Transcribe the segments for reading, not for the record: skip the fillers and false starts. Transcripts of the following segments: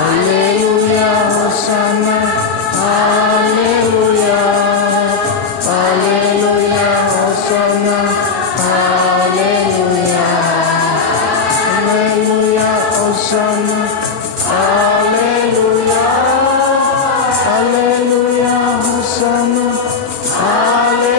Alleluia, Hosanna, Alleluia, Alleluia, Hosanna, Alleluia, Alleluia, Hosanna, Alleluia, Alleluia, Hosanna, Alleluia.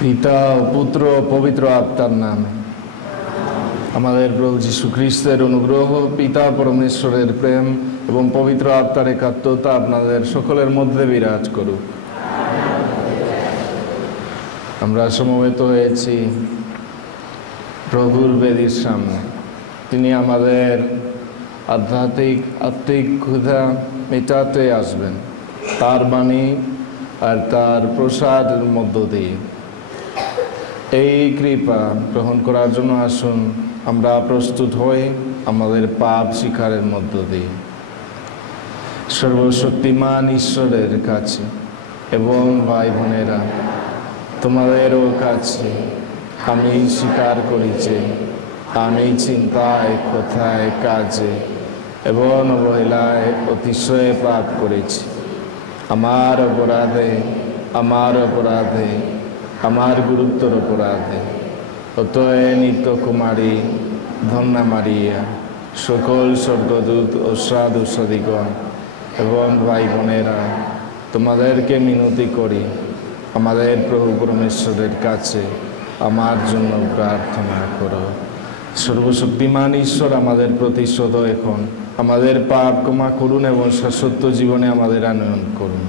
পিতা ও পুত্র ও পবিত্র আত্মার নামে। আমাদের প্রভু যীশু খ্রিস্টের অনুগ্রহ, পিতা পরমেশ্বরের প্রেম এবং পবিত্র আত্মার একাত্মতা আপনাদের সকলের মধ্যে বিরাজ করুক। আমরা সমবেত হয়েছি প্রভুর বেদির সামনে। তিনি আমাদের আত্মিক ক্ষুধা মেটাতে আসবেন তার বাণী আর তার প্রসাদের মধ্য দিয়ে। এই কৃপা গ্রহণ করার জন্য আসুন আমরা প্রস্তুত হই আমাদের পাপ স্বীকারের মধ্য দিয়ে। সর্বশক্তিমান ঈশ্বরের কাছে এবং ভাই বোনেরা, তোমাদেরও কাছে আমি স্বীকার করি যে আমি চিন্তায়, কথায়, কাজে এবং অবহেলায় অতিশয় পাপ করেছি। আমার অপরাধে, আমার গুরুত্বর অপরাধে। অতএব নিত্য কুমারী, ধন্যা মারিয়া, সকল স্বর্গদূত ও সাধু সাধিগণ এবং ভাই বোনেরা, তোমাদেরকে মিনতি করি আমাদের প্রভু পরমেশ্বরের কাছে আমার জন্য প্রার্থনা করো। সর্বশক্তিমান ঈশ্বর আমাদের প্রতি সদয় এখন আমাদের পাপ ক্ষমা করুন এবং শাশ্বত জীবনে আমাদের আনয়ন করুন।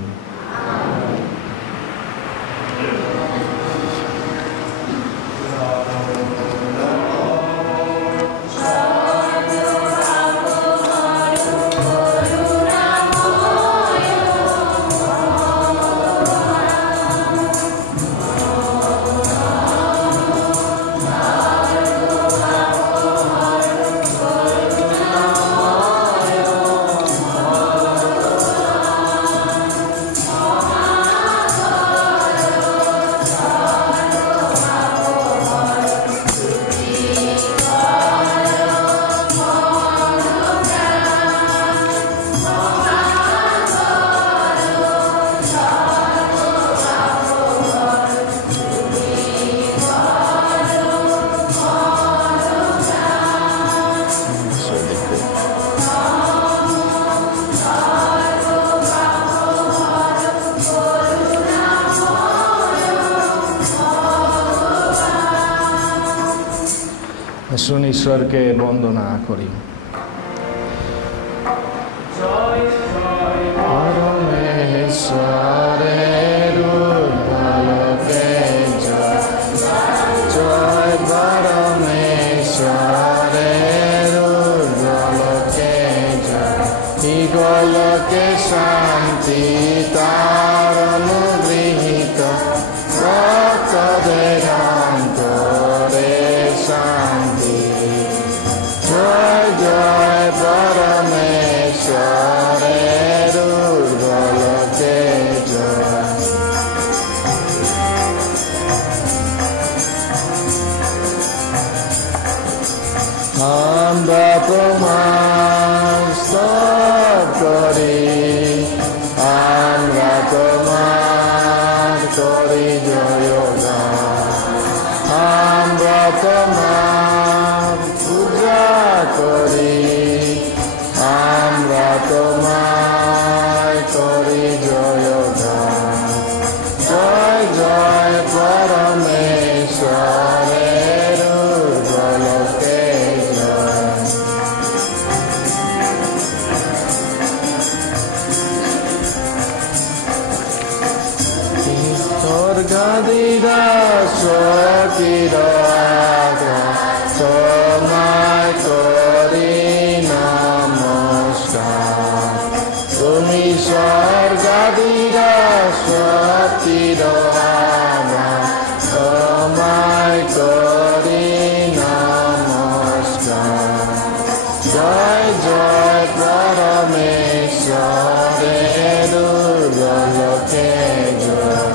আসুন ঈশ্বরকে বন্দনা করি। পরমেশ্বরে শান্তি তার অনুগৃহীত ভক্তদের অন্তরে শান্তি। জয় জয় পরমেশ্বরের উর্বলকে জয়। আমরা তোমার স্তব করি, আমরা তোমার করি জয়গান। আমরা তোমার পূজা করি, আমরা তোমার করি জয়গান। জয় জয় পরমেশ্বরের উর্বলকে জয়। স্বর্গাদিরা স্বকীর তোমায় করি নমস্কার। তুমি স্বর্গাদিরা স্বকীর তোমায় করি নমস্কার। জয় জয় পরমেশ্বরের উর্বলকে জয়।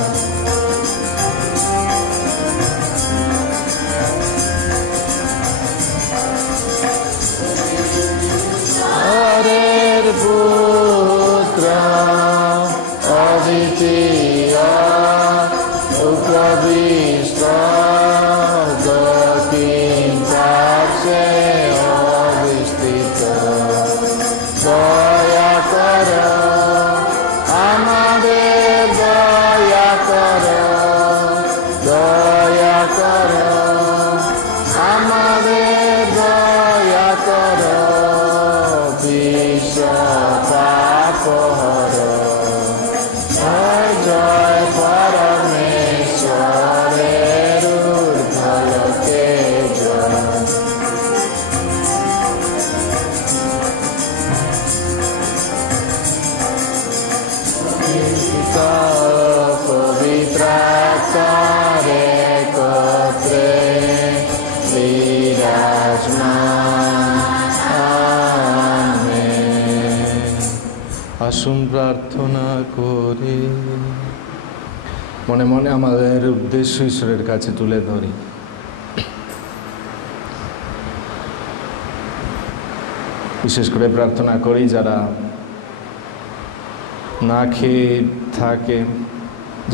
হরের পুত্র অদ্বিতীয় উপবিষ্ট দক্ষিণপার্শ্বে অবস্থিত। দয়া কর আমাদের, দয়া কর, দয়া কর আমাদের, দয়া কর বিশ্ব পাপহর। জয় জয় পরমেশ্বরের উর্বলকে জয়। পবিত্রাত্মারে কত্রে বিরাজমান। আসুন প্রার্থনা করি। মনে মনে আমাদের উদ্দেশ্য ঈশ্বরের কাছে তুলে ধরি। বিশেষ করে প্রার্থনা করি যারা না খেয়ে থাকে,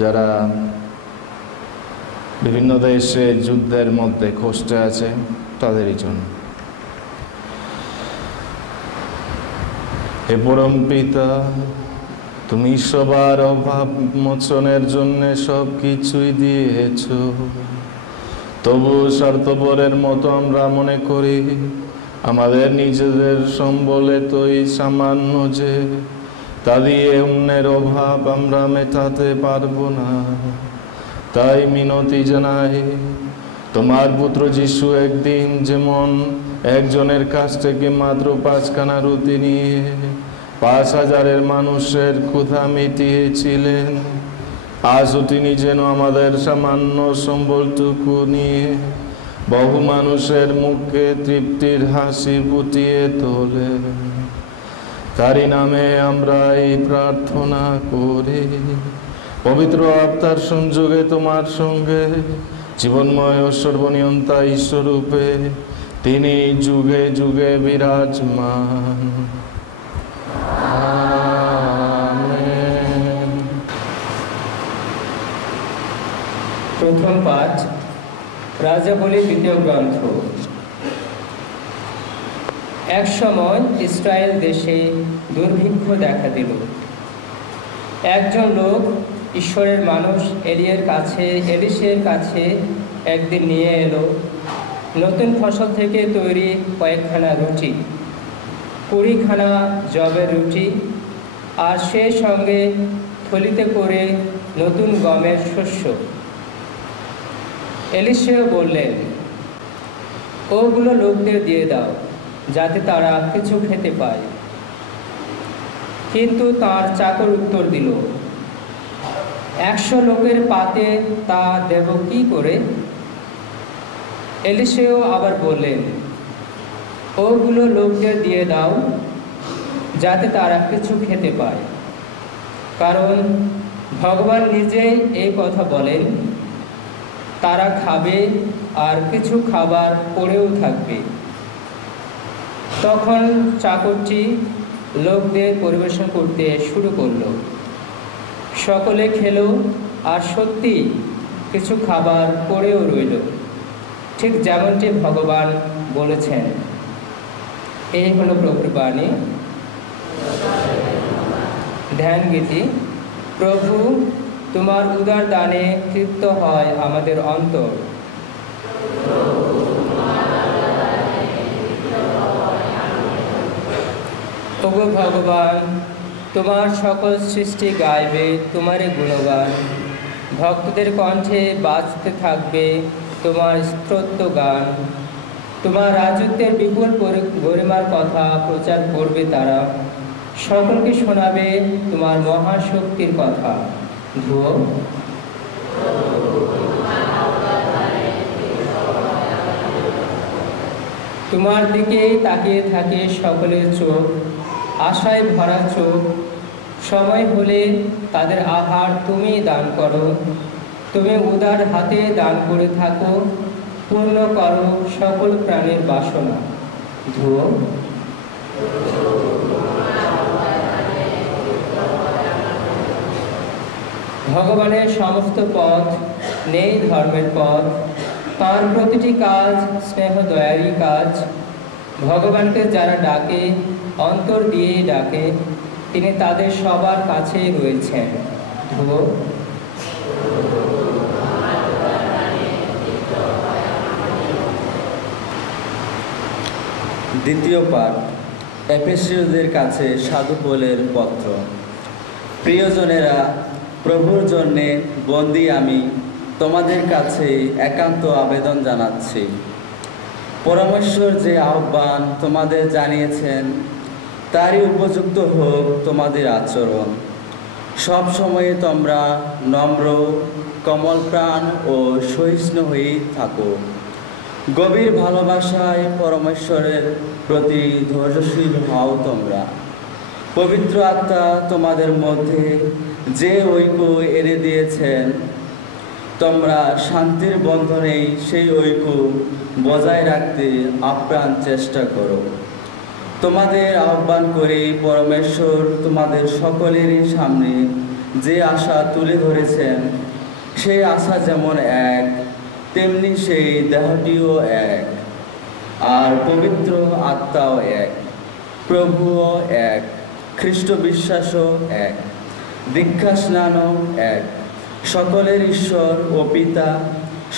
যারা বিভিন্ন দেশে যুদ্ধের মধ্যে কষ্টে আছে, তাদেরই জন্য। হে পরম পিতা, তুমি সবার অভাব মোচনের জন্য সব কিছুই দিয়েছ। তবু স্বার্থপরের মতো আমরা মনে করি আমাদের নিজেদের সম্বলে তোই সামান্য যে তা দিয়ে অন্যের অভাব আমরা মেটাতে পারবো না। তাই মিনতি জানাই, তোমার পুত্র যিশু একদিন যেমন একজনের কাছ থেকে মাত্র 5 খানা রুটি নিয়ে 5,000 মানুষের ক্ষুধা মিটিয়েছিলেন, আজও তিনি যেন আমাদের সামান্য সম্বলটুকু নিয়ে বহু মানুষের মুখে তৃপ্তির হাসি ফুটিয়ে তোলেন। তারই নামে আমরা এই প্রার্থনা করি। পবিত্র আত্মার সংযোগে তোমার সঙ্গে জীবনময় ও সর্বনিয়ন্তা ঈশ্বররূপে তিনি যুগে যুগে বিরাজমান। আমেন। প্রথম পাঠ, রাজাবলী 2য় গ্রন্থ। এক সময় ইসরায়েল দেশে দুর্ভিক্ষ দেখা দিল। একজন লোক ঈশ্বরের মানুষ এলিশের কাছে একদিন নিয়ে এলো নতুন ফসল থেকে তৈরি কয়েকখানা রুটি, 20খানা জবের রুটি, আর সেই সঙ্গে থলিতে করে নতুন গমের শস্য। এলিশেও বললেন, ওগুলো লোকদের দিয়ে দাও, যাতে তারা কিছু খেতে পায়। কিন্তু তার চাকর উত্তর দিল, 100 লোকের পাতে তা দেব কি করে? এলিশেও আবার বললেন, ওগুলো লোকদের দিয়ে দাও, যাতে তারা কিছু খেতে পায়। কারণ ভগবান নিজেই এই কথা বলেন, তারা খাবে আর কিছু খাবার পড়েও থাকবে। তখন চাকরটি লোকদের পরিবেশন করতে শুরু করলো। সকলে খেলো, আর সত্যি কিছু খাবার পড়েও রইল, ঠিক যেমনটি ভগবান বলেছেন। এই হলো প্রভুর বাণী। ধ্যান গীতি। প্রভু, তোমার উদার দানে তৃপ্ত হয় আমাদের অন্তর। ওগো ভগবান, তোমার সকল সৃষ্টি গাইবে তোমারই গুণগান। ভক্তদের কণ্ঠে বাজতে থাকবে তোমার স্তোত্র গান। তোমার রাজত্বের বিপুল গরিমার কথা প্রচার করবে তারা। সকলকে শোনাবে তোমার মহাশক্তির কথা। ধুয়ো। তোমার দিকেই তাকিয়ে থাকে সকলের চোখ, আশায় ভরা চোখ। সময় হলে তাদের আহার তুমি দান করো। তুমি উদার হাতে দান করে থাকো, পূর্ণ করো সকল প্রাণের বাসনা। ধুয়ো। ভগবানের সমস্ত পথ নেই ধর্মের পথ, তাঁর প্রতিটি কাজ স্নেহ দয়ারই কাজ। ভগবানকে যারা ডাকে, অন্তর দিয়ে ডাকে, তিনি তাদের সবার কাছেই রয়েছেন। ধুয়ো। দ্বিতীয় পাঠ, এফেসীয়দের কাছে সাধু পৌলের পত্র। প্রিয়জনেরা, প্রভুর জন্যে বন্দী আমি তোমাদের কাছে একান্ত আবেদন জানাচ্ছি। পরমেশ্বর যে আহ্বান তোমাদের জানিয়েছেন, তারই উপযুক্ত হোক তোমাদের আচরণ। সব সময়ে তোমরা নম্র, কোমলপ্রাণ ও সহিষ্ণু হয়ে থাকো। গভীর ভালোবাসায় পরমেশ্বরের প্রতি ধৈর্যশীল হও তোমরা। পবিত্র আত্মা তোমাদের মধ্যে যে ঐক্য এনে দিয়েছেন, তোমরা শান্তির বন্ধনেই সেই ঐক্য বজায় রাখতে আপ্রাণ চেষ্টা করো। তোমাদের আহ্বান করে পরমেশ্বর তোমাদের সকলেরই সামনে যে আশা তুলে ধরেছেন, সেই আশা যেমন এক, তেমনি সেই দেহটিও এক, আর পবিত্র আত্মাও এক, প্রভুও এক, খ্রিস্ট বিশ্বাসও এক, দীক্ষা স্নানও এক, সকলের ঈশ্বর ও পিতা,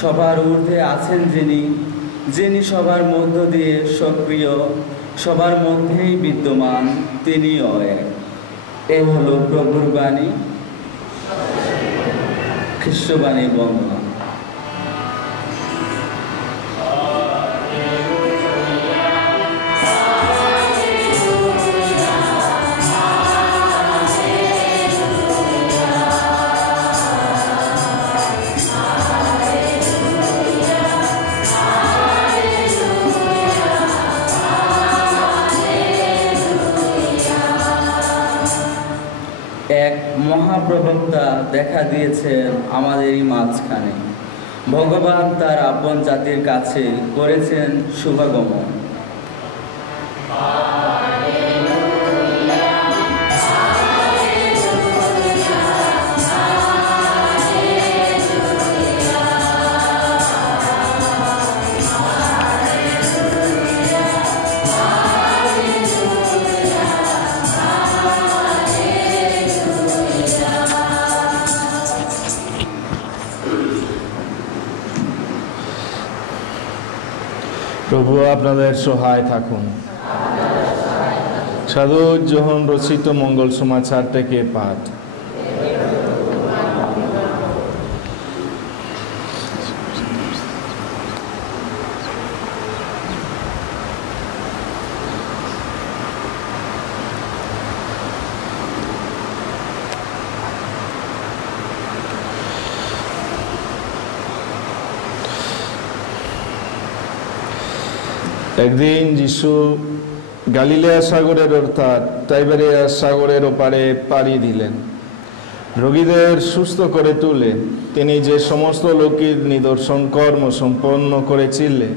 সবার ঊর্ধ্বে আছেন যিনি সবার মধ্য দিয়ে সক্রিয়, সবার মধ্যেই বিদ্যমান, তিনিও এক। এ হলো প্রভুর বাণী। খ্রিস্টবাণী বন্দনা। এক মহাপ্রবক্তা দেখা দিয়েছেন আমাদেরই মাঝখানে। ভগবান তার আপন জাতির কাছে করেছেন শুভাগমন। প্রভু আপনাদের সহায় থাকুন। সাধু যোহন রচিত মঙ্গল সমাচার থেকে পাঠ। একদিন যিশু গালিলেয়া সাগরের অর্থাৎ টাইবেরিয়াস সাগরের ওপারে পাড়ি দিলেন। রোগীদের সুস্থ করে তুলে তিনি যে সমস্ত লোকের নিদর্শন কর্ম সম্পন্ন করেছিলেন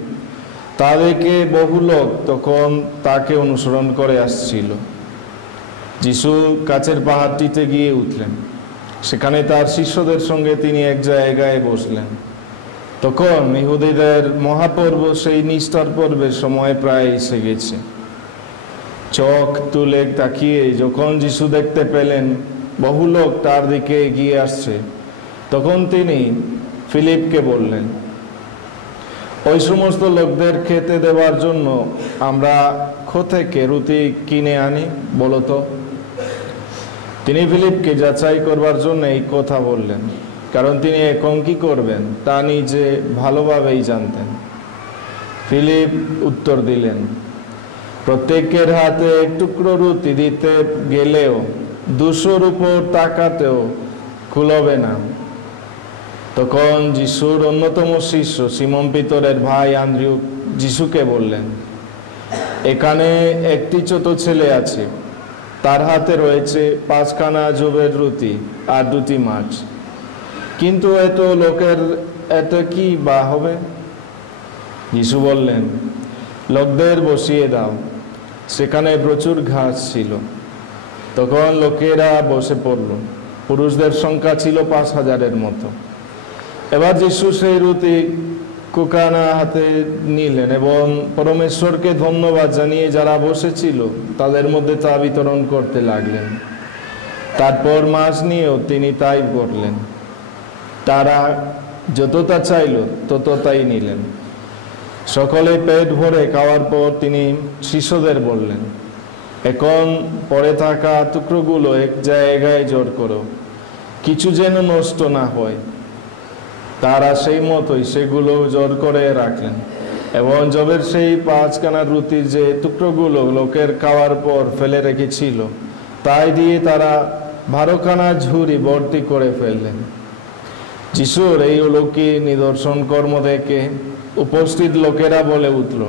তা দেখে বহু লোক তখন তাকে অনুসরণ করে আসছিল। যিশু কাছের পাহাড়টিতে গিয়ে উঠলেন। সেখানে তার শিষ্যদের সঙ্গে তিনি এক জায়গায় বসলেন। তখন ইহুদিদের মহাপর্ব সেই নিষ্ঠার পর্বের সময় প্রায় এসে গেছে। চোখ তুলে তাকিয়ে যখন যিশু দেখতে পেলেন বহু লোক তার দিকে এগিয়ে আসছে, তখন তিনি ফিলিপকে বললেন, ওই সমস্ত লোকদের খেতে দেওয়ার জন্য আমরা কোত্থেকে রুটি কিনে আনি বলো তো। তিনি ফিলিপকে যাচাই করবার জন্য এই কথা বললেন, কারণ তিনি এখন কি করবেন তা নিজে ভালোভাবেই জানতেন। ফিলিপ উত্তর দিলেন, প্রত্যেকের হাতে এক টুকরো রুটি দিতে গেলেও 200 উপর টাকাতেও কুলাবে না। তখন যিশুর অন্যতম শিষ্য সিমন পিতরের ভাই আন্দ্রিউ যিশুকে বললেন, এখানে একটি ছোট ছেলে আছে, তার হাতে রয়েছে 5 খানা জবের রুটি আর 2টি মাছ, কিন্তু এত লোকের এত কি বা হবে? যিশু বললেন, লোকদের বসিয়ে দাও। সেখানে প্রচুর ঘাস ছিল। তখন লোকেরা বসে পড়ল। পুরুষদের সংখ্যা ছিল 5000-এর মতো। এবার যিশু সেই রুটি কুকানা হাতে নিলেন এবং পরমেশ্বরকে ধন্যবাদ জানিয়ে যারা বসেছিল তাদের মধ্যে তা বিতরণ করতে লাগলেন। তারপর মাছ নিয়েও তিনি তাই করলেন। তারা যতটা চাইল ততটাই নিলেন। সকলে পেট ভরে খাওয়ার পর তিনি শিষ্যদের বললেন, এখন পড়ে থাকা টুকরোগুলো এক জায়গায় জড় করো, কিছু যেন নষ্ট না হয়। তারা সেই মতোই সেগুলো জড় করে রাখলেন এবং জবের সেই 5 খানা রুটির যে টুকরোগুলো লোকের খাওয়ার পর ফেলে রেখেছিল তাই দিয়ে তারা 12 খানা ঝুড়ি ভর্তি করে ফেললেন। যিশুর এই অলৌকিক নিদর্শন কর্ম দেখে উপস্থিত লোকেরা বলে উঠল,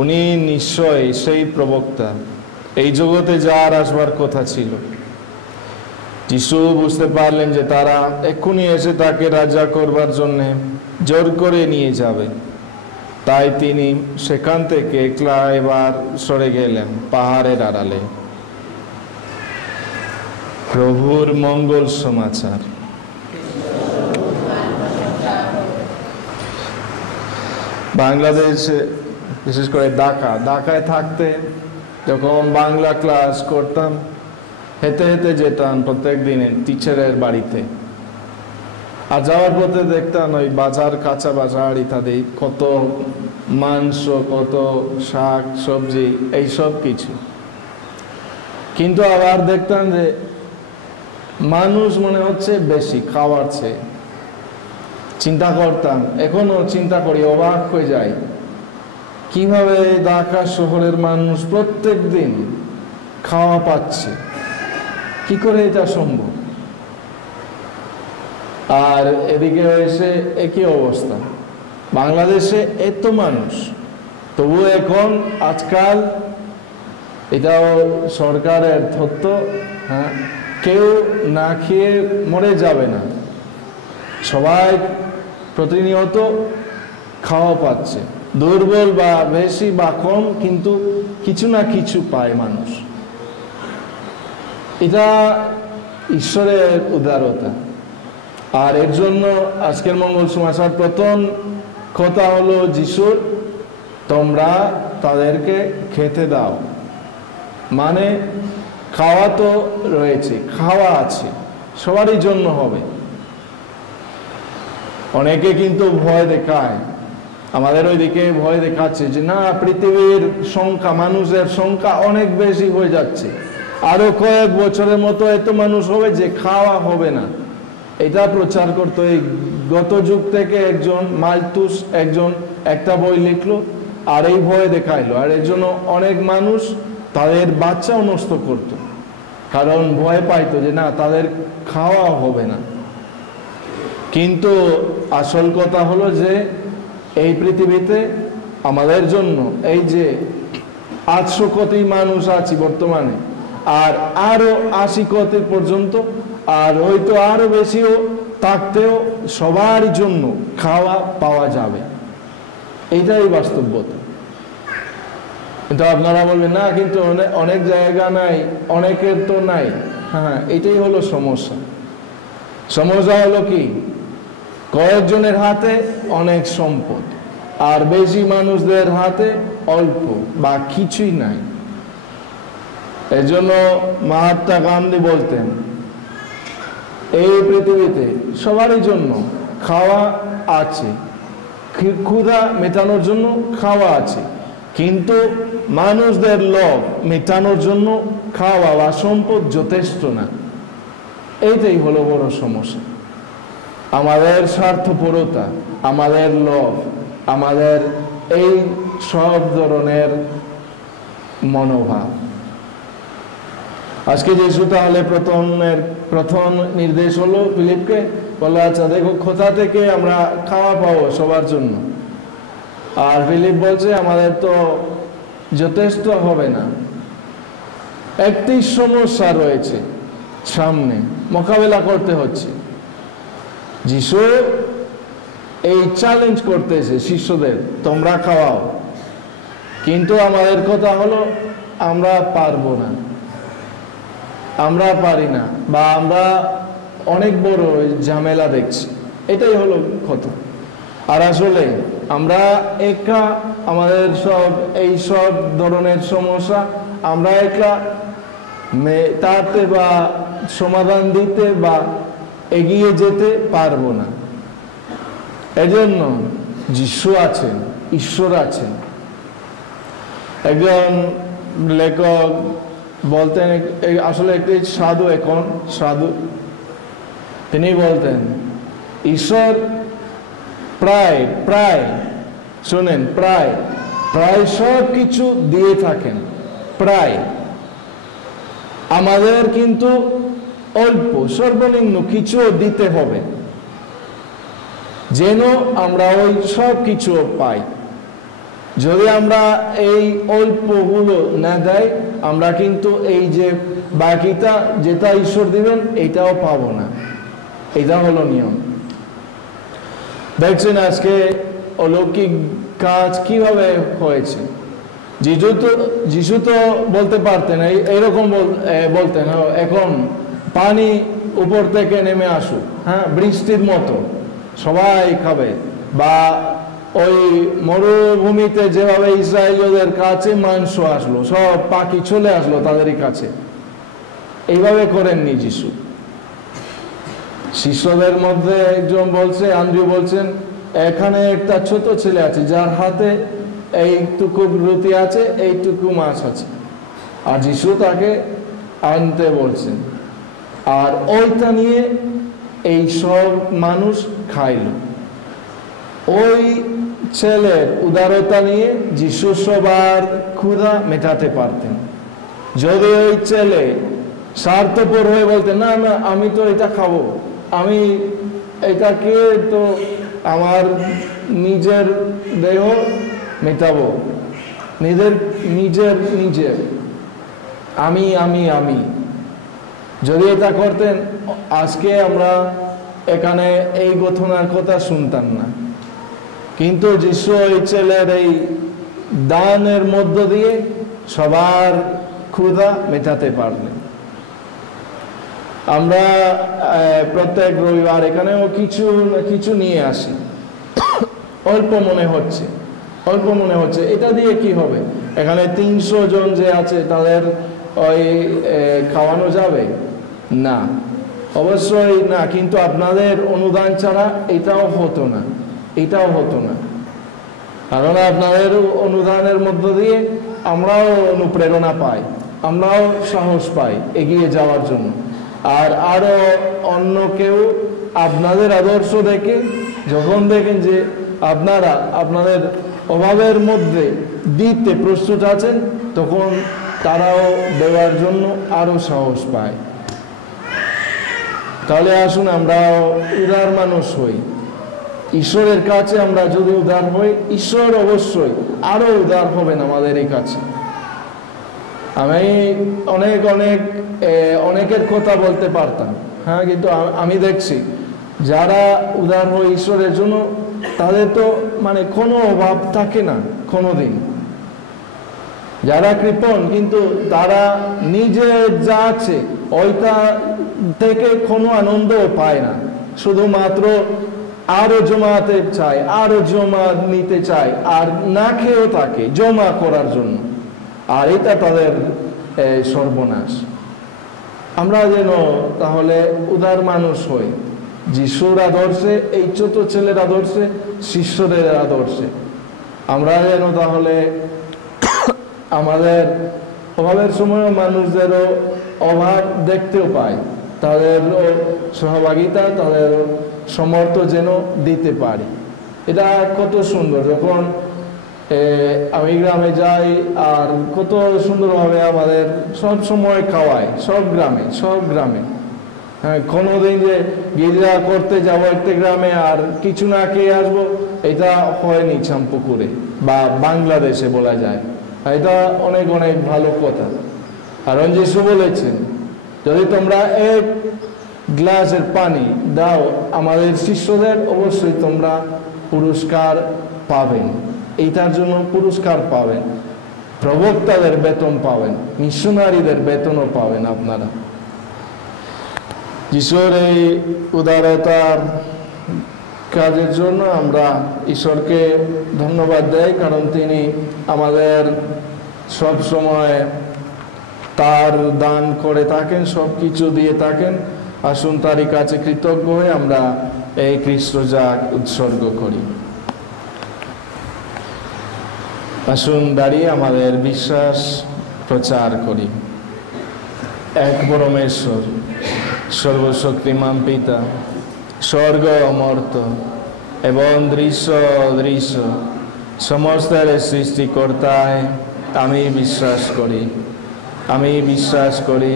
উনি নিশ্চয়ই সেই প্রবক্তা, এই জগতে যার আসবার কথা ছিল। যিশু বুঝতে পারলেন যে তারা এক্ষুনি এসে তাকে রাজা করবার জন্য জোর করে নিয়ে যাবে। তাই তিনি সেখান থেকে একলা এবার সরে গেলেন পাহাড়ের আড়ালে। প্রভুর মঙ্গল সমাচার। বাংলাদেশে বিশেষ করে ঢাকায় থাকতে যখন বাংলা ক্লাস করতাম, হেঁটে হেঁটে যেতাম প্রত্যেক দিনে টিচারের বাড়িতে। আর যাওয়ার পথে দেখতাম ওই বাজার, কাঁচা বাজার ইত্যাদি, কত মাংস, কত শাক সবজি, এইসব কিছু। কিন্তু আবার দেখতাম যে মানুষ মনে হচ্ছে বেশি খাওয়ার চেয়ে। চিন্তা করতাম, এখনো চিন্তা করি, অবাক হয়ে যাই কিভাবে ঢাকা শহরের মানুষ প্রত্যেক দিন খাওয়া পাচ্ছে, কি করে এটা সম্ভব? আর এদিকে এসে একই অবস্থা। বাংলাদেশে এত মানুষ, তবু এখন আজকাল এটাও সরকারের তথ্য, হ্যাঁ, কেউ না খেয়ে মরে যাবে না, সবাই প্রতিনিয়ত খাওয়া পাচ্ছে। দুর্বল বা বেশি বা কম, কিন্তু কিছু না কিছু পায় মানুষ। এটা ঈশ্বরের উদারতা। আর এর জন্য আজকের মঙ্গল সমাচার প্রথম কথা হলো যিশুর, তোমরা তাদেরকে খেতে দাও। মানে খাওয়া তো রয়েছে, খাওয়া আছে, সবারই জন্য হবে। অনেকে কিন্তু ভয় দেখায়, আমাদের ওইদিকে ভয় দেখাচ্ছে যে না, পৃথিবীর সংখ্যা, মানুষের সংখ্যা অনেক বেশি হয়ে যাচ্ছে, আরো কয়েক বছরের মতো এত মানুষ হবে যে খাওয়া হবে না। এটা প্রচার করতো। এই গত যুগ থেকে একজন মালতুস একটা বই লিখলো আর এই ভয় দেখাইলো, আর এর জন্য অনেক মানুষ তাদের বাচ্চাও নষ্ট করত, কারণ ভয় পাইতো যে না, তাদের খাওয়া হবে না। কিন্তু আসল কথা হলো যে এই পৃথিবীতে আমাদের জন্য এই যে 800 কোটি মানুষ আছি বর্তমানে, আর আরো 80 কোটি পর্যন্ত, আর হয়তো আরো বেশিও থাকতেও সবার জন্য খাওয়া পাওয়া যাবে, এইটাই বাস্তবতা। কিন্তু আপনারা বলবেন না, কিন্তু অনেক জায়গা নাই, অনেকের তো নাই। হ্যাঁ, এটাই হলো সমস্যা। সমস্যা হলো কি, কয়েকজনের হাতে অনেক সম্পদ আর বেশি মানুষদের হাতে অল্প বা কিছুই নাই। এজন্য মহাত্মা গান্ধী বলতেন, এই পৃথিবীতে সবারই জন্য খাওয়া আছে, ক্ষুধা মেটানোর জন্য খাওয়া আছে, কিন্তু মানুষদের লোভ মেটানোর জন্য খাওয়া বা সম্পদ যথেষ্ট না। এইটাই হলো বড় সমস্যা। আমাদের স্বার্থপরতা, আমাদের লোভ, আমাদের এই সব ধরনের মনোভাব। আজকে যিশু তাহলে প্রথম নির্দেশ হলো ফিলিপকে, বলে আচ্ছা দেখো কোথা থেকে আমরা খাওয়া পাবো সবার জন্য। আর ফিলিপ বলছে আমাদের তো যথেষ্ট হবে না। একটি সমস্যা রয়েছে সামনে, মোকাবেলা করতে হচ্ছে। যিশু এই চ্যালেঞ্জ করতেছে শিষ্যদের, তোমরা খাওয়াও, কিন্তু আমাদের কথা হলো আমরা পারবো না, আমরা পারি না, বা আমরা অনেক বড় ঝামেলা দেখছি, এটাই হলো কথা। আর আসলে আমরা একা আমাদের এই সব ধরনের সমস্যা আমরা একা মেটাতে বা সমাধান দিতে বা এগিয়ে যেতে পারবো না। এজন্য যিশু আছেন, ঈশ্বর আছেন। একজন লেখক বলতেন, আসলে একটি সাধু, তিনি বলতেন ঈশ্বর প্রায় শোনেন, প্রায় সব কিছু দিয়ে থাকেন, প্রায়। আমাদের কিন্তু অল্প, সর্বনিম্ন কিছু দিতে হবে, যেন আমরা ওই সব কিছু পাই। যদি আমরা এই অল্পগুলো না দেয়, আমরা কিন্তু এই যে বাকিটা যেটা ঈশ্বর দিবেন এইটাও পাবো না। এটা হলো নিয়ম। দেখছেন আজকে অলৌকিক কাজ কিভাবে হয়েছে। যিশু তো বলতে পারতেন, এইরকম বলতেন, এখন পানি উপর থেকে নেমে আসুক, হ্যাঁ, বৃষ্টির মতো সবাই খাবে। বা ওই মরুভূমিতে যেভাবে ইসরায়েলীয়দের কাছে মাংস আসলো, সব পাখি চলে আসলো তাদেরই কাছে, এইভাবে করেননি যিশু। শিষ্যদের মধ্যে একজন বলছে, আন্দ্রিউ বলছেন, এখানে একটা ছোট ছেলে আছে যার হাতে এইটুকু রুটি আছে, এইটুকু মাছ আছে, আর যিশু তাকে আনতে বলছেন, আর ওইটা নিয়ে এই সব মানুষ খাইল। ওই ছেলের উদারতা নিয়ে যিশু সবার ক্ষুধা মেটাতে পারতেন। যদি ওই ছেলে স্বার্থপর হয়ে বলতেন, না না আমি তো এটা খাবো, আমি এটাকে তো আমার নিজের দেহ মেটাবো, নিজের আমি, যদি এটা করতেন, আজকে আমরা এখানে এই ঘটনার কথা শুনতাম না। কিন্তু যিশু ওই ছেলের এই দানের মধ্য দিয়ে সবার ক্ষুধা মেটাতে পারলেন। আমরা প্রত্যেক রবিবার এখানেও কিছু নিয়ে আসি, অল্প মনে হচ্ছে এটা দিয়ে কি হবে, এখানে 300 জন যে আছে তাদের ওই খাওয়ানো যাবে না, অবশ্যই না। কিন্তু আপনাদের অনুদান ছাড়া এটাও হতো না। কারণ আপনাদের অনুদানের মধ্য দিয়ে আমরাও অনুপ্রেরণা পাই, আমরাও সাহস পাই এগিয়ে যাওয়ার জন্য। আর আরো অন্য কেউ আপনাদের আদর্শ দেখে যখন দেখেন যে আপনারা আপনাদের অভাবের মধ্যে দিতে প্রস্তুত আছেন, তখন তারাও দেওয়ার জন্য আরো সাহস পায়। তাহলে আসুন আমরা উদার মানুষ হই, ঈশ্বরের কাছে আমরা যদি উদার হই, ঈশ্বর অবশ্যই আরো উদার হবেন আমাদের এই কাছে। আমি অনেকের কথা বলতে পারতাম, হ্যাঁ, কিন্তু আমি দেখছি যারা উদার হয় ঈশ্বরের জন্য, তাদের তো মানে কোনো অভাব থাকে না কোনোদিন। যারা কৃপণ, কিন্তু তারা নিজে যা আছে ওইটা থেকে কোনো আনন্দ পায় না, শুধুমাত্র আরো জমাতে চায়, আরো জমা নিতে চায়, আর না খেয়েও থাকে জমা করার জন্য, আর এটা তাদের সর্বনাশ। আমরা যেন তাহলে উদার মানুষ হই, যিশুর আদর্শে, এই ছোট ছেলের আদর্শে, শিষ্যদের আদর্শে। আমরা যেন তাহলে আমাদের অভাবের সময় মানুষদেরও অভাব দেখতেও পাই, তাদেরও সহভাগিতা, তাদের সমর্থ যেন দিতে পারি। এটা কত সুন্দর যখন আমি গ্রামে যাই, আর কত সুন্দরভাবে আমাদের সব সময় খাওয়ায়, সব গ্রামে। হ্যাঁ, কোনোদিন যে গির্জা করতে যাবো একটা গ্রামে আর কিছু না খেয়ে আসবো, এটা হয়নি চাম্পুকুরে বা বাংলাদেশে বলা যায়। এটা অনেক ভালো কথা। কারণ যিশু বলেছেন, যদি তোমরা এক গ্লাসের পানি দাও আমাদের শিষ্যদের, অবশ্যই তোমরা পুরস্কার পাবেন। এইটার জন্য পুরস্কার পাবেন, প্রবক্তাদের বেতন পাবেন, মিশনারিদের বেতনও পাবেন আপনারা। যিশুর এই উদারতার কাজের জন্য আমরা ঈশ্বরকে ধন্যবাদ দেই, কারণ তিনি আমাদের সব সময় তার দান করে থাকেন, সব কিছু দিয়ে থাকেন। আসুন তারই কাছে কৃতজ্ঞ হয়ে আমরা এই খ্রিস্ট যাগ উৎসর্গ করি। আসুন দাঁড়িয়ে আমাদের বিশ্বাস প্রচার করি। এক পরমেশ্বর, সর্বশক্তিমান পিতা, স্বর্গ অমর্ত এবং দৃশ্য অদৃশ্য সমস্তের সৃষ্টিকর্তায় আমি বিশ্বাস করি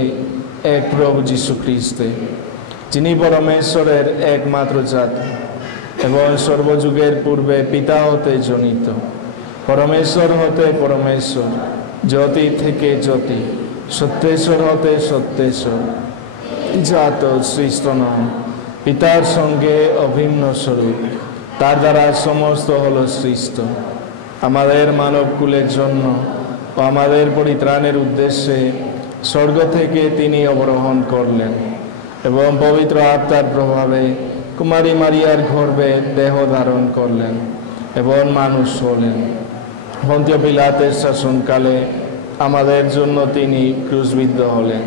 এক প্রভু যীশু খ্রিস্টে, যিনি পরমেশ্বরের একমাত্র জাতি এবং সর্বযুগের পূর্বে পিতা হতে জনিত, পরমেশ্বর হতে পরমেশ্বর, জ্যোতি থেকে জ্যোতি, সত্যেশ্বর হতে সত্যেশ্বর, জাত সৃষ্ট নন, পিতার সঙ্গে অভিন্ন স্বরূপ, তার দ্বারা সমস্ত হলো সৃষ্ট। আমাদের মানব কুলের জন্য ও আমাদের পরিত্রাণের উদ্দেশ্যে স্বর্গ থেকে তিনি অবরোহণ করলেন এবং পবিত্র আত্মার প্রভাবে কুমারী মারিয়ার গর্ভে দেহ ধারণ করলেন এবং মানুষ হলেন। পন্তীয় পিলাতের শাসনকালে আমাদের জন্য তিনি ক্রুশবিদ্ধ হলেন,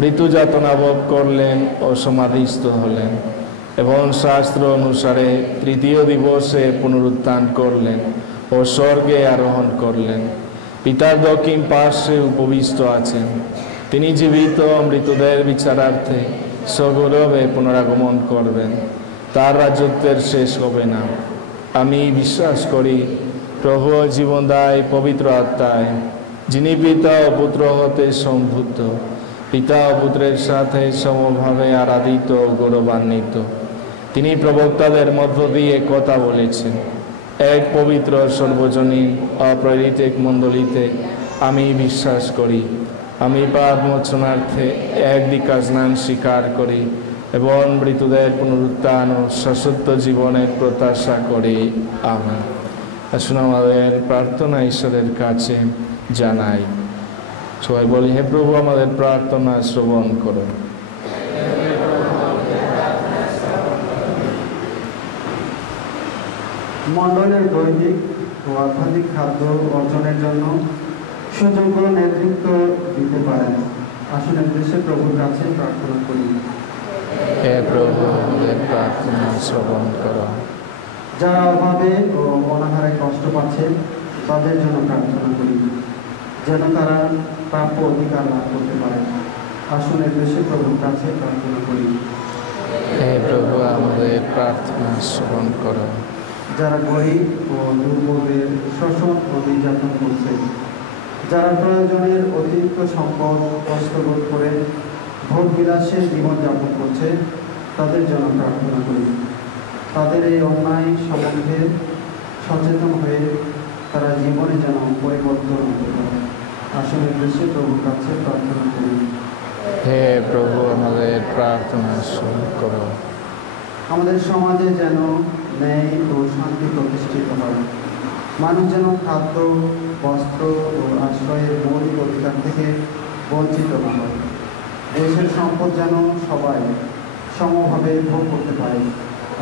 মৃত্যু যাতনা ভোগ করলেন ও সমাধিস্থ হলেন এবং শাস্ত্র অনুসারে তৃতীয় দিবসে পুনরুত্থান করলেন ও স্বর্গে আরোহণ করলেন। পিতার দক্ষিণ পার্শ্বে উপবিষ্ট আছেন। তিনি জীবিত মৃতদের বিচারার্থে সগৌরবে পুনরাগমন করবেন। তার রাজত্বের শেষ হবে না। আমি বিশ্বাস করি প্রভু জীবনদায় পবিত্র আত্মায়, যিনি পিতা ও পুত্র হতে সম্ভূত, পিতা ও পুত্রের সাথে সমভাবে আরাধিত ও গৌরবান্বিত। তিনি প্রবক্তাদের মধ্য দিয়ে কথা বলেছেন। এক পবিত্র সর্বজনীন অপ্রেরিত মণ্ডলীতে আমি বিশ্বাস করি। আমি পাপ মোচনার্থে এক দীক্ষা স্নান স্বীকার করি এবং মৃতদের পুনরুত্থান ও শাশ্বত জীবনের প্রত্যাশা করি। আমেন। আসুন আমাদের প্রার্থনা ঈশ্বরের কাছে জানাই। সবাই বলি, হে প্রভু, আমাদের প্রার্থনা শ্রবণ করো। মণ্ডলের দৈনিক ও আধ্যাত্মিক খাদ্য অর্জনের জন্য সুযোগ্য নেতৃত্ব দিতে পারেন। আসুন উদ্দেশ্যে প্রভুর কাছে প্রার্থনা করি। হে প্রভু, আমাদের প্রার্থনা শ্রবণ করো। যারা অভাবে ও অনাহারে কষ্ট পাচ্ছেন তাদের জন্য প্রার্থনা করি, যেন তারা প্রাপ্য অধিকার লাভ করতে পারে। আসুন উদ্দেশ্যে প্রভুর কাছে প্রার্থনা করি। হে প্রভু, আমাদের প্রার্থনা শ্রবণ করো। যারা গরিব ও দুর্বলদের শোষণ ও নির্যাতন করছে, যারা প্রয়োজনের অতিরিক্ত সম্পদ হস্তগত করে ভোগ বিলাসে জীবনযাপন করছে, তাদের জন্য প্রার্থনা করি। তাদের এই অন্যায় সম্বন্ধে সচেতন হয়ে তারা জীবনে যেন পরিবর্তন হতে পারে। আসুন দেশে প্রভুর কাছে প্রার্থনা করি। হে প্রভু, আমাদের প্রার্থনা শুরু করো। আমাদের সমাজে যেন ন্যায় ও শান্তি প্রতিষ্ঠিত হয়। মানুষ যেন খাদ্য, বস্ত্র ও আশ্রয়ের মৌলিক অধিকার থেকে বঞ্চিত না হয়। দেশের সম্পদ যেন সবাই সমভাবে ভোগ করতে পারে।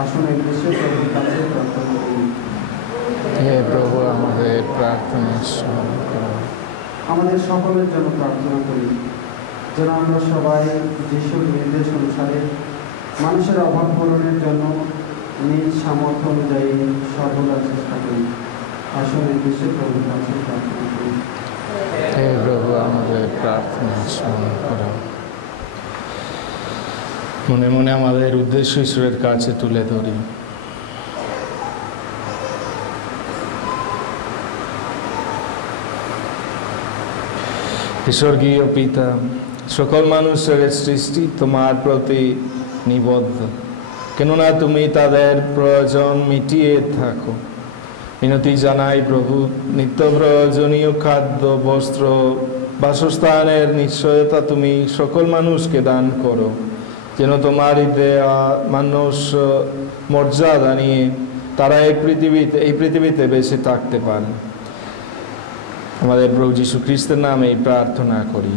আসুন এই দেশে প্রভুর কাছে প্রার্থনা করি। হে প্রভু, আমাদের প্রার্থনা শুরু করো। আমাদের সকলের জন্য প্রার্থনা করি যেন আমরা সবাই যিশুর নির্দেশ অনুসারে মানুষের অভাব পূরণের জন্য নিজ সামর্থ্য অনুযায়ী সর্বদা চেষ্টা করি। আসুন এই দেশে প্রভুর কাছে প্রার্থনা করি। হে প্রভু, আমাদের প্রার্থনা শুরু করো। মনে মনে আমাদের উদ্দেশ্য ঈশ্বরের কাছে তুলে ধরি। স্বর্গীয় পিতা, সকল মানুষের সৃষ্টি তোমার প্রতি নিবদ্ধ, কেননা তুমি তাদের প্রয়োজন মিটিয়ে থাকো। মিনতি জানাই প্রভু, নিত্য প্রয়োজনীয় খাদ্য, বস্ত্র, বাসস্থানের নিশ্চয়তা তুমি সকল মানুষকে দান করো, যেন তোমার দেয়া মানুষ মর্যাদা নিয়ে তারা এই পৃথিবীতে বেঁচে থাকতে পারে। আমাদের প্রভু যীশু খ্রিস্টের নামে প্রার্থনা করি।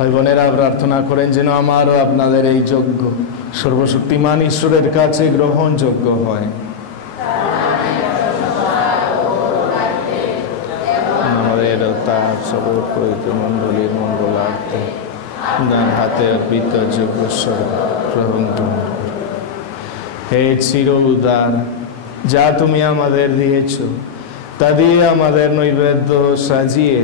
ভাই বোনেরা প্রার্থনা করেন যেন আমারও আপনাদের এই যজ্ঞ সর্বশক্তিমান ঈশ্বরের কাছে গ্রহণযোগ্য হয়। আমাদের তার সর্বপ্রয়িত মণ্ডলীর মঙ্গলার্থে যার হাতে অর্পিত যজ্ঞ গ্রহণ করুন। হে চির উদার, যা তুমি আমাদের দিয়েছ তা দিয়ে আমাদের নৈবেদ্য সাজিয়ে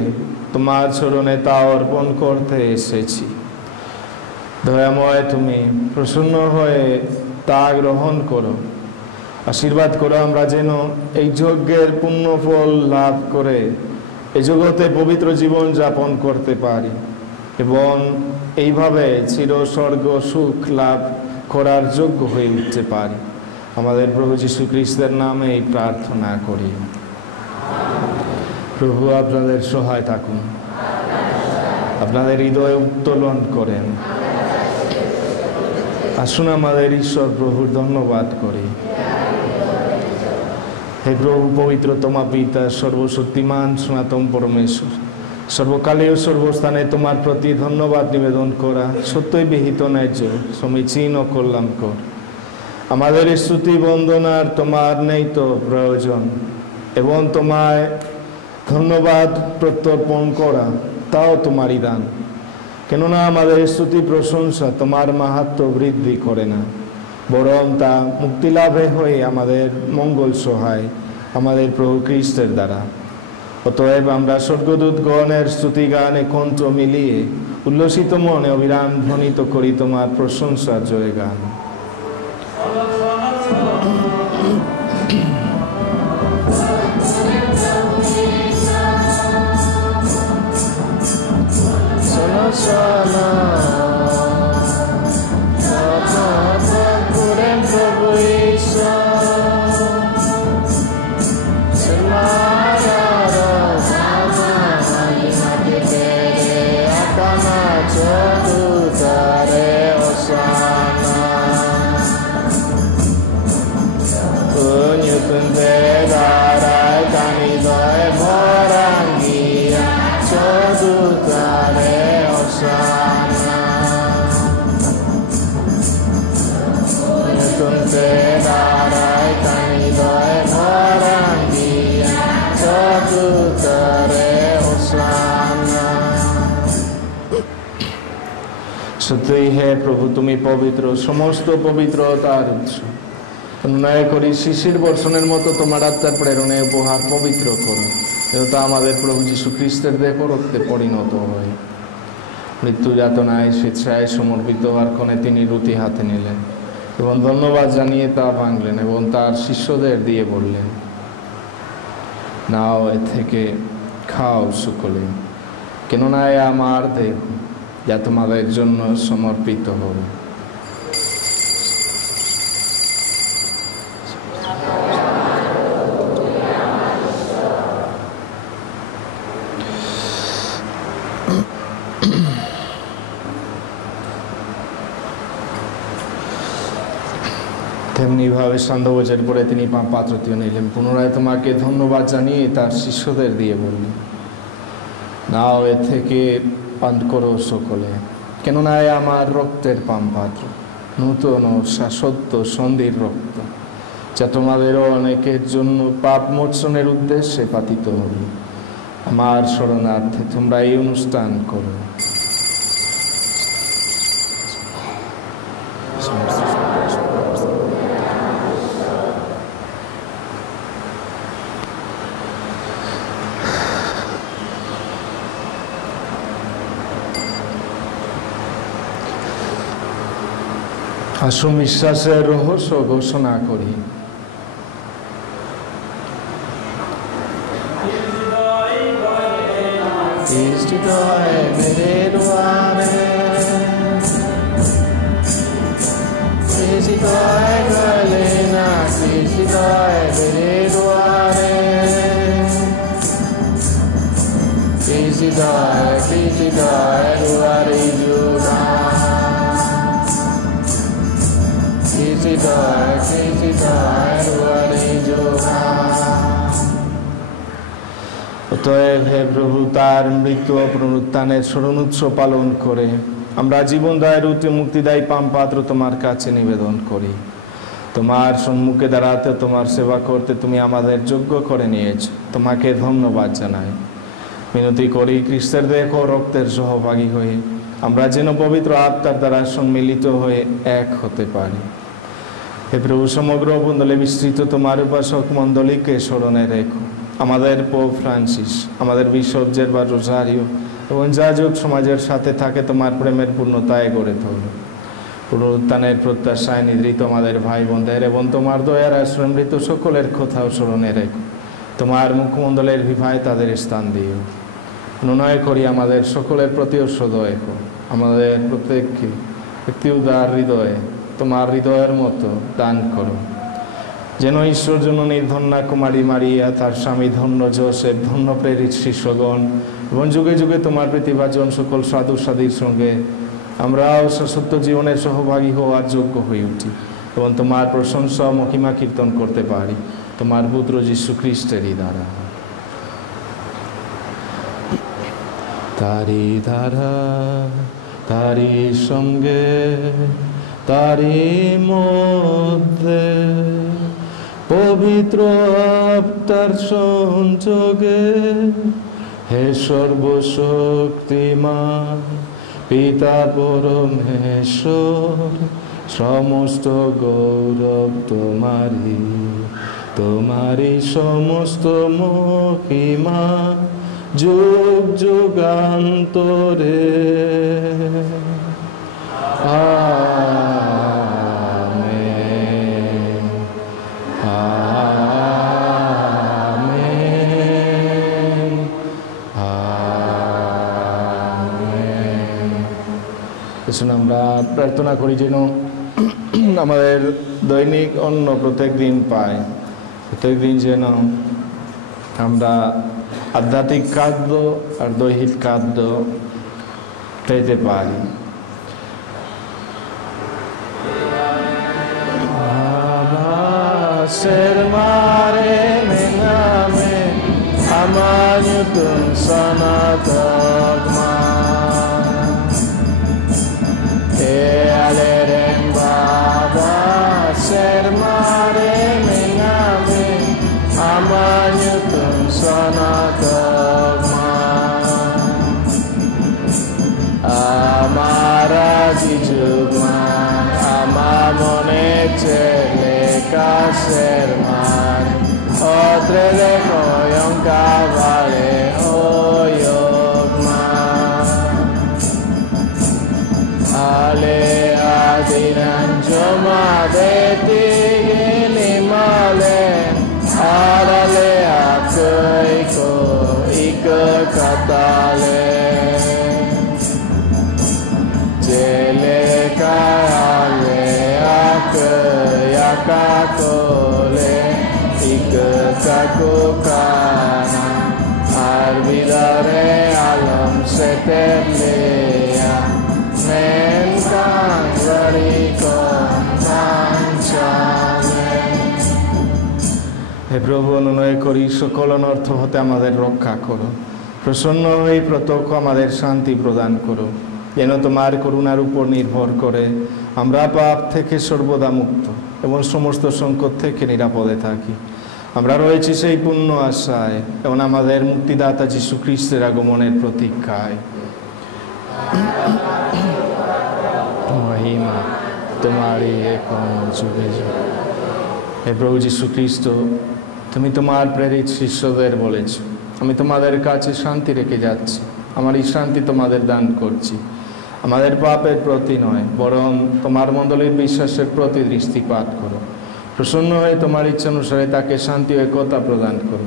তোমার চরণে তা অর্পণ করতে এসেছি। দয়াময় তুমি প্রসন্ন হয়ে তা গ্রহণ করো, আশীর্বাদ করো আমরা যেন এই যজ্ঞের পুণ্য ফল লাভ করে এই জগতে পবিত্র জীবন যাপন করতে পারি এবং এইভাবে চিরস্বর্গ সুখ লাভ করার যোগ্য হয়ে উঠতে পারি। আমাদের প্রভু যীশু খ্রিস্টের নামে এই প্রার্থনা করি। প্রভু আপনাদের সহায় থাকুন, আপনাদের হৃদয় উত্তোলন করেন। আসুন আমাদের ঈশ্বর প্রভুর ধন্যবাদ করি। হে প্রভু পবিত্রতমা পিতা, সর্বশক্তিমান সনাতন পরমেশ্বর, সর্বকালে ও সর্বস্থানে তোমার প্রতি ধন্যবাদ নিবেদন করা সত্যই বিহিত ন্যায্য, সমীচীন ও কল্যাণকর। আমাদের স্তুতি বন্দনার তোমার নেই তো প্রয়োজন, এবং তোমায় ধন্যবাদ প্রত্যর্পণ করা তাও তোমারই দান। কেননা আমাদের স্তুতি প্রশংসা তোমার মাহাত্ম্য বৃদ্ধি করে না, বরং তা মুক্তিলাভে হয়ে আমাদের মঙ্গল সহায় আমাদের প্রভু খ্রিস্টের দ্বারা। অতএব আমরা স্বর্গদূতগণের স্তুতি গানে কণ্ঠ মিলিয়ে উল্লসিত মনে অবিরাম ধ্বনিত করি তোমার প্রশংসার জয় গান। সত্যই হে প্রভু তুমি পবিত্র, সমস্ত পবিত্রতার উৎস। অনুনয় করি শিশির বর্ষণের মতো তোমার আত্মার প্রেরণে উপহার পবিত্র করো, যেটা আমাদের প্রভু যীশু খ্রিস্টের দেহ রক্তে পরিণত হয়। মৃত্যু যাতনায় স্বেচ্ছায় সমর্পিত হওয়ার ক্ষণে তিনি রুটি হাতে নিলেন এবং ধন্যবাদ জানিয়ে তা ভাঙলেন এবং তার শিষ্যদের দিয়ে বললেন, নাও এ থেকে খাও সকলে, কেননা এ আমার দেহ যা তোমাদের জন্য সমর্পিত হবে। তেমনিভাবে সান্ধ্যভোজের পরে তিনি পাত্রটি নিলেন, পুনরায় তোমাকে ধন্যবাদ জানিয়ে তার শিষ্যদের দিয়ে বললেন, নাও এ থেকে পান করো সকলে, কেননা আমার রক্তের পানপাত্র, নূতন ও শাশ্বত সন্ধির রক্ত, যা তোমাদেরও অনেকের জন্য পাপ মোচনের উদ্দেশ্যে পাতিত হবে। আমার শরণার্থে তোমরা এই অনুষ্ঠান করো। আসুন বিশ্বাসের রহস্য ঘোষণা করি। অতএব হে প্রভু, তার মৃত্যু ও পুনরুত্থানের স্মরণ উৎসব পালন করে আমরা জীবনদায়ের মুক্তিদায়ী পানপাত্র তোমার কাছে নিবেদন করি। তোমার সম্মুখে দাঁড়াতে, তোমার সেবা করতে তুমি আমাদের যোগ্য করে নিয়েছ, তোমাকে ধন্যবাদ জানাই। মিনতি করি খ্রিস্টের দেহ ও রক্তের সহভাগী হয়ে আমরা যেন পবিত্র আত্মার দ্বারা সম্মিলিত হয়ে এক হতে পারি। হে প্রভু, সমগ্র মণ্ডলে বিস্তৃত তোমার উপাসক মণ্ডলীকে স্মরণে রেখো আমাদের পোপ ফ্রান্সিস, আমাদের বিশপ জেরবা রোজারিও এবং যাজক সমাজের সাথে থাকে তোমার প্রেমের পূর্ণতায় গড়ে তোলো। পুনরুত্থানের প্রত্যাশায় নিদ্রিত আমাদের ভাই বোনদের এবং তোমার দয়ার আশ্রয় মৃত সকলের কথাও স্মরণে রেখো। তোমার মুখমণ্ডলের বিভায় তাদের স্থান দিও। অনুনয় করি আমাদের সকলের প্রতিও সদয় করো। আমাদের প্রত্যেককে একটি উদার হৃদয়ে তোমার হৃদয়ের মতো দান করো, যেন ঈশ্বর জননী ধন্যা কুমারী মারিয়া, তার স্বামী ধন্য যোসেফ, ধন্য প্রেরিত শিষ্যগণ এবং যুগে যুগে তোমার প্রতিভাজন সকল সাধু সাধীর সঙ্গে আমরাও সত্য জীবনের সহভাগী হওয়ার যোগ্য হয়ে উঠি এবং তোমার প্রশংসা মহিমা কীর্তন করতে পারি তোমার পুত্র যীশু খ্রিস্টেরই দ্বারা। তারি দ্বারা, তারি সঙ্গে, তারি মধ্যে পবিত্র আত্মার সংযোগে হে সর্বশক্তিমান পিতা পরমেশ্বর, সমস্ত গৌরব তোমারি, তোমারি সমস্ত মহিমা যুগ যুগান্তরে। Amen, amen, amen. এজন্য আমরা প্রার্থনা করি যেন আমাদের দৈনিক অন্ন প্রত্যেক দিন পাই, প্রত্যেক দিন যেন আমরা আধ্যাত্মিক খাদ্য আর দৈহিক খাদ্য পেতে পারি। Sermare mename amanyutun sanatagma e alerem baba sermare mename amanyutun sanatagma amara jijugma amamone chele Kaserman, otre de koyon kavale oyokma, ale adinan joma deti ginimale, alale akoiko ikakatale, jele kale kakole ikakukana arbidare alam seterlea menkan variko manchame। হে প্রভু, অনুনয় করি সকল অনর্থ হতে আমাদের রক্ষা করো, প্রসন্ন হয়ে প্রত্যক্ষ আমাদের শান্তি প্রদান করো, যেন তোমার করুণার উপর নির্ভর করে আমরা পাপ থেকে সর্বদা মুক্ত এবং সমস্ত সংকট থেকে নিরাপদে থাকি। আমরা রয়েছি সেই পূর্ণ আশায় এবং আমাদের মুক্তিদাতা যীশু খ্রিস্টের আগমনের প্রতীক্ষায়। মহিমা তোমারই এখন যুগে যুগে। হে প্রভু যীশু খ্রিস্ট, তুমি তোমার প্রেরিত শিষ্যদের বলেছ, আমি তোমাদের কাছে শান্তি রেখে যাচ্ছি, আমার এই শান্তি তোমাদের দান করছি। আমাদের পাপের প্রতি নয়, বরং তোমার মণ্ডলীর বিশ্বাসের প্রতি দৃষ্টিপাত করো। প্রসন্ন হয়ে তোমার ইচ্ছা অনুসারে তাকে শান্তি ও একতা প্রদান করো।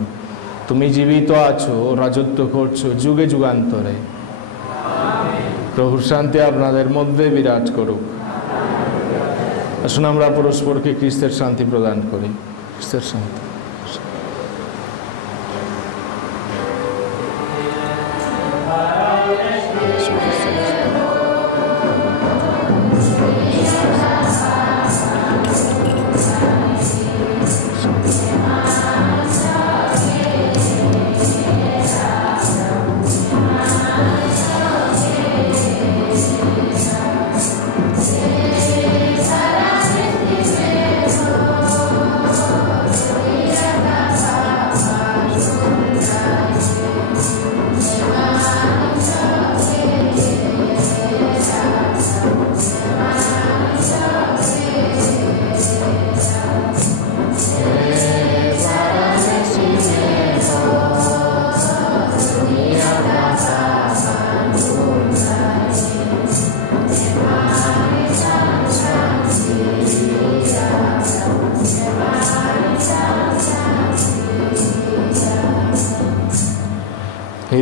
তুমি জীবিত আছো ও রাজত্ব করছো যুগে যুগান্তরে। প্রভুর শান্তি আপনাদের মধ্যে বিরাজ করুক। আসুন আমরা পরস্পরকে খ্রিস্টের শান্তি প্রদান করি। খ্রিস্টের শান্তি।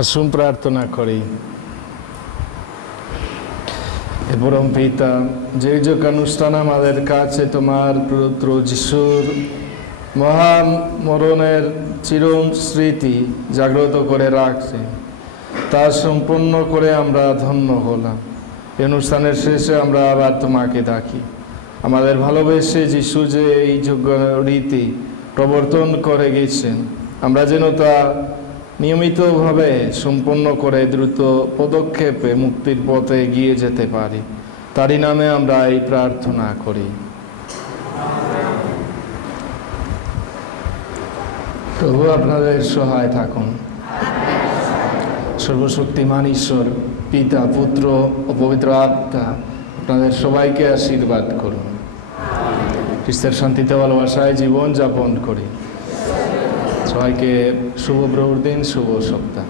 আসুন প্রার্থনা করি। হে পরম পিতা, যে যোগ অনুষ্ঠান আমাদের কাছে তোমার পুত্র যিশুর মহান মরণের চিরম স্মৃতি জাগ্রত করে রাখছে, তা সম্পন্ন করে আমরা ধন্য হলাম। এই অনুষ্ঠানের শেষে আমরা আবার তোমাকে ডাকি, আমাদের ভালোবেসে যিশু যে এই যোগ্য রীতি প্রবর্তন করে গেছেন, আমরা যেন তা নিয়মিতভাবে সম্পন্ন করে দ্রুত পদক্ষেপে মুক্তির পথে এগিয়ে যেতে পারি। তারই নামে আমরা এই প্রার্থনা করি। প্রভু আপনাদের সহায় থাকুন। সর্বশক্তিমান ঈশ্বর পিতা, পুত্র ও পবিত্র আত্মা আপনাদের সবাইকে আশীর্বাদ করুন। খ্রিস্টের শান্তিতে ভালোবাসায় জীবন যাপন করি। সবাইকে শুভ প্রভুর দিন, শুভ সপ্তাহ।